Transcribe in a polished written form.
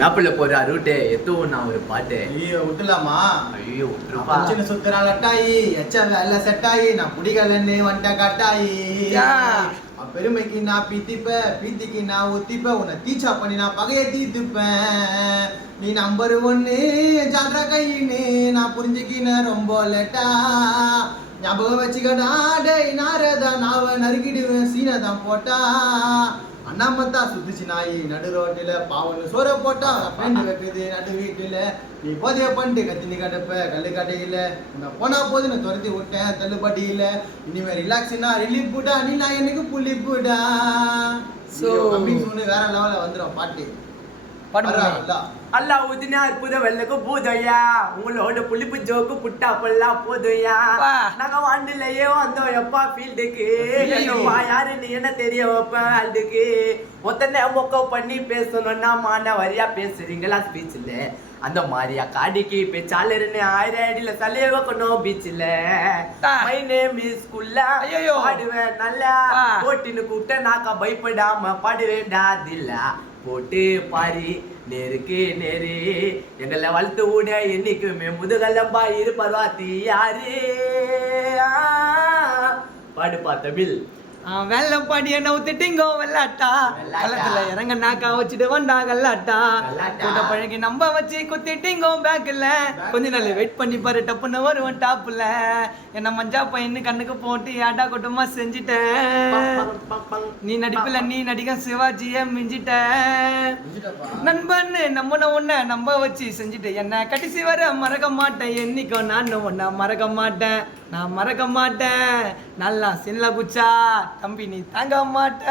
மேப்பில் போற ரூட்டு எத்துவும் நான் ஒரு பாட்டு. ஐயோ விட்டுலாமா? ஐயோ விட்டுருப்பா. சின்ன சுத்துறா லட்டாயி எச்சம் வேலை செட்டாயி நான் குடிகலன்னு வந்துட்ட கட்டாயி. பெருமைக்கு நான் பீத்திக்கு நான் ஒத்திப்பேன். உன்னை டீச்சா பண்ணி நான் பகைய தீத்துப்பேன். நீ நம்பர் 1 ஜாடுற கையின்னு நான் புரிஞ்சுக்கின ரொம்ப லேட்டா. ஞாபகம் வச்சுக்கடா டேய் நாரதா நாவ நறுக்கிடுவேன் சீனதான் போட்டா. அண்ணாமத்தா சுத்துச்சு நாயி நடு ரோட்டில பாவன்னு சோற போட்டா. ஃப்ரெண்டு வைக்குது நடு வீட்டுல நீ போதைய பண்ணிட்டு கத்தினி கடப்ப கல்லு கடையில உன்னை போனா போதுன்னு துரத்தி விட்டேன் தள்ளுபடியில. இனிமே ரிலாக்ஸ்னா ரிலீஃப்டா நீ நான் எனக்கு புள்ளிப்புடா. கம்மிங் சூனு வேற லெவல்ல வந்துடும் பாட்டு. அல்லாவுதினா அற்புத வெள்ளக்கு பூதையா உங்களோட புளிப்பு ஜோக்கு புட்டா பல்லாம் போதையா. நாங்க வாண்டிலையே வந்தோம் எப்பா ஃபீல்டுக்கு. யாரு நீ என்ன தெரிய வைப்ப ஆல்டுக்கு. ஒத்தனை மொக்க பண்ணி பேசணும்னா மாணவரியா பேசுறீங்களா ஸ்பீச்ல. அந்த மாதிரியா காடிக்கு பேச்சாளர்னு 1000 அடியில சலைய வைக்கணும் பீச்சில். மை நேம் இஸ் குல்லா. பாடுவேன் நல்லா போட்டின்னு கூப்பிட்ட நாக்கா பயப்படாம பாடுவேன்டா தில்லா. போட்டு பாரி நேருக்கு நேரு எங்களை வளர்த்து விட என்னைக்குமே முதுகலம்பா இருப்பதாத்தி யாரு. பாடுப்பா தமிழ். வெள்ளம் பாடி என்ன ஊத்திட்டிங்கோ வெள்ளாட்டா. களத்துல இறங்க நாக்கா வச்சுட்டு வந்தா கல்லாட்டா. கூட்ட பழகி நம்ப வச்சு குத்திட்டிங்கோ பேக்ல. கொஞ்ச நாள் வெயிட் பண்ணி பாரு டப்புன்னு வருவன் டாப்ல. என்ன மஞ்சா பையனு கண்ணுக்கு போட்டு ஆட்டா கூட்டமா செஞ்சுட்டேன். நீ நடிப்புல நீ நடிக்க சிவாஜிய மிஞ்சிட்ட. நண்பன்னு நம்பன உன்ன நம்ப வச்சு செஞ்சுட்டு என்ன கடைசி வர மறக்க மாட்டேன். என்னைக்கோ நான் உன்ன மறக்க மாட்டேன். நான் மறக்க மாட்டேன். நல்லா சின்ன குச்சா தம்பி நீ தாங்க மாட்ட.